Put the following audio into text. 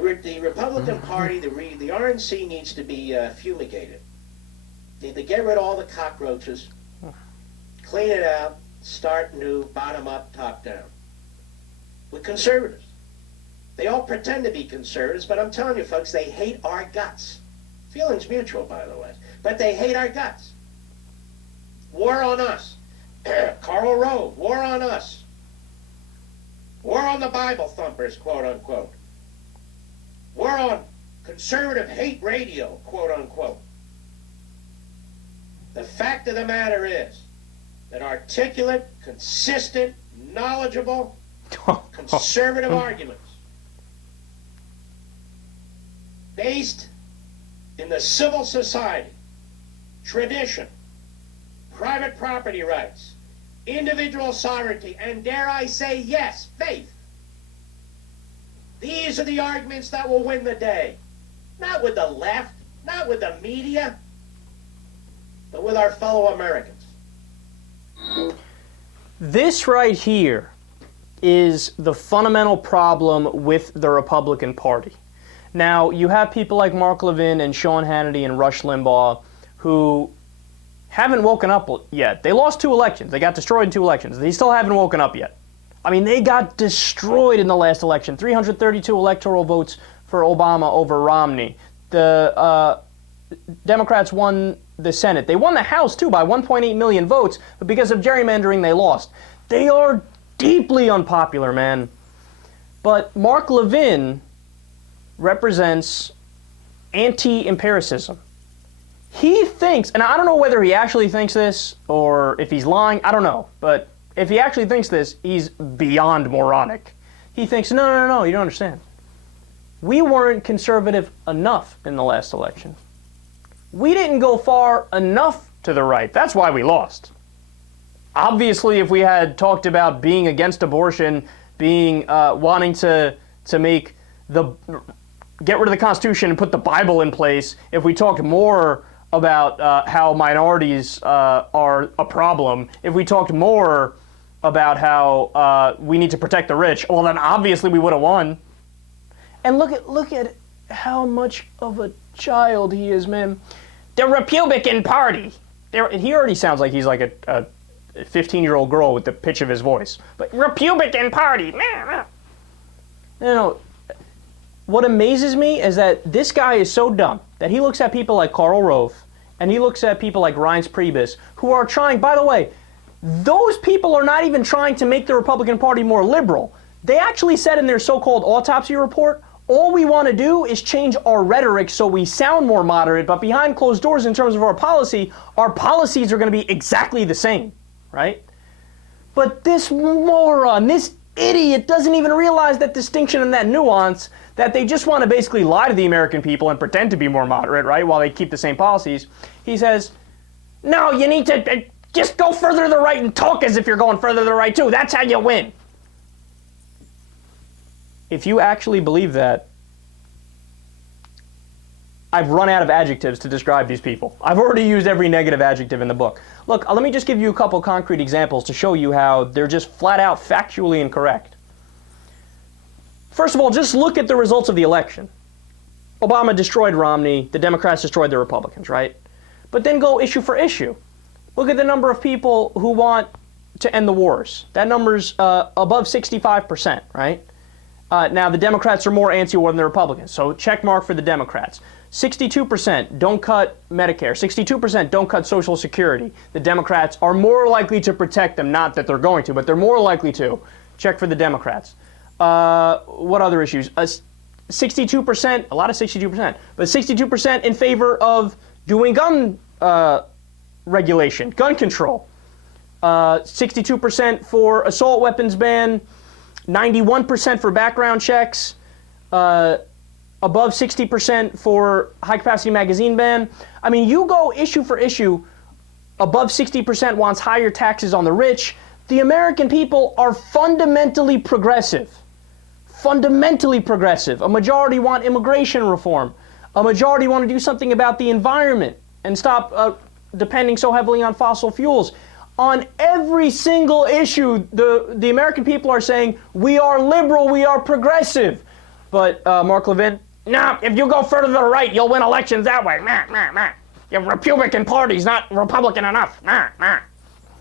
The Republican Party, the RNC needs to be fumigated. They need to get rid of all the cockroaches, clean it out, start new, bottom up, top down. With conservatives. They all pretend to be conservatives, but I'm telling you folks, they hate our guts. Feelings mutual, by the way. But they hate our guts. War on us. Karl Rove, war on us. War on the Bible thumpers, quote unquote. War on conservative hate radio, quote unquote. The fact of the matter is that articulate, consistent, knowledgeable, conservative arguments based in the civil society, tradition, private property rights, individual sovereignty, and dare I say, yes, faith. These are the arguments that will win the day. Not with the left, not with the media, but with our fellow Americans. This right here is the fundamental problem with the Republican Party. Now, you have people like Mark Levin and Sean Hannity and Rush Limbaugh who haven't woken up yet. They lost 2 elections. They got destroyed in 2 elections. They still haven't woken up yet. I mean, they got destroyed in the last election. 332 electoral votes for Obama over Romney. The Democrats won the Senate. They won the House, too, by 1.8 million votes, but because of gerrymandering, they lost. They are deeply unpopular, man. But Mark Levin represents anti-empiricism. He thinks, and I don't know whether he actually thinks this or if he's lying, I don't know, but if he actually thinks this, he's beyond moronic. He thinks, no, you don't understand. We weren't conservative enough in the last election. We didn't go far enough to the right. That's why we lost. Obviously, if we had talked about being against abortion, being wanting to make get rid of the Constitution and put the Bible in place, if we talked more about how minorities are a problem, if we talked more about how we need to protect the rich, well, then obviously we would have won. And look at how much of a child he is, man. The Republican Party. He already sounds like he's like a 15-year-old girl with the pitch of his voice. But Republican Party. No. What amazes me is that this guy is so dumb that he looks at people like Karl Rove and he looks at people like Reince Priebus who are trying, by the way, those people are not even trying to make the Republican Party more liberal. They actually said in their so-called autopsy report, all we want to do is change our rhetoric so we sound more moderate, but behind closed doors in terms of our policies are going to be exactly the same, right? But this moron, this idiot doesn't even realize that distinction and that nuance, that they just want to basically lie to the American people and pretend to be more moderate, right, while they keep the same policies. He says, no, you need to just go further to the right and talk as if you're going further to the right too. That's how you win. If you actually believe that, I've run out of adjectives to describe these people. I've already used every negative adjective in the book. Look, let me just give you a couple concrete examples to show you how they're just flat out factually incorrect. First of all, just look at the results of the election. Obama destroyed Romney, the Democrats destroyed the Republicans, right? But then go issue for issue. Look at the number of people who want to end the wars. That number's above 65%, right? Now, the Democrats are more anti-war than the Republicans, so check mark for the Democrats. 62% don't cut Medicare. 62% don't cut Social Security. The Democrats are more likely to protect them, not that they're going to, but they're more likely to. Check for the Democrats. What other issues? 62%, a lot of 62%, but 62% in favor of doing gun regulation, gun control. 62% for assault weapons ban, 91% for background checks, above 60% for high-capacity magazine ban. I mean, you go issue for issue, above 60% wants higher taxes on the rich. The American people are fundamentally progressive. Fundamentally progressive. A majority want immigration reform. A majority want to do something about the environment and stop depending so heavily on fossil fuels. On every single issue, the American people are saying, we are liberal, we are progressive. But Mark Levin, no, if you go further to the right, you'll win elections that way. Your Republican Party's not Republican enough.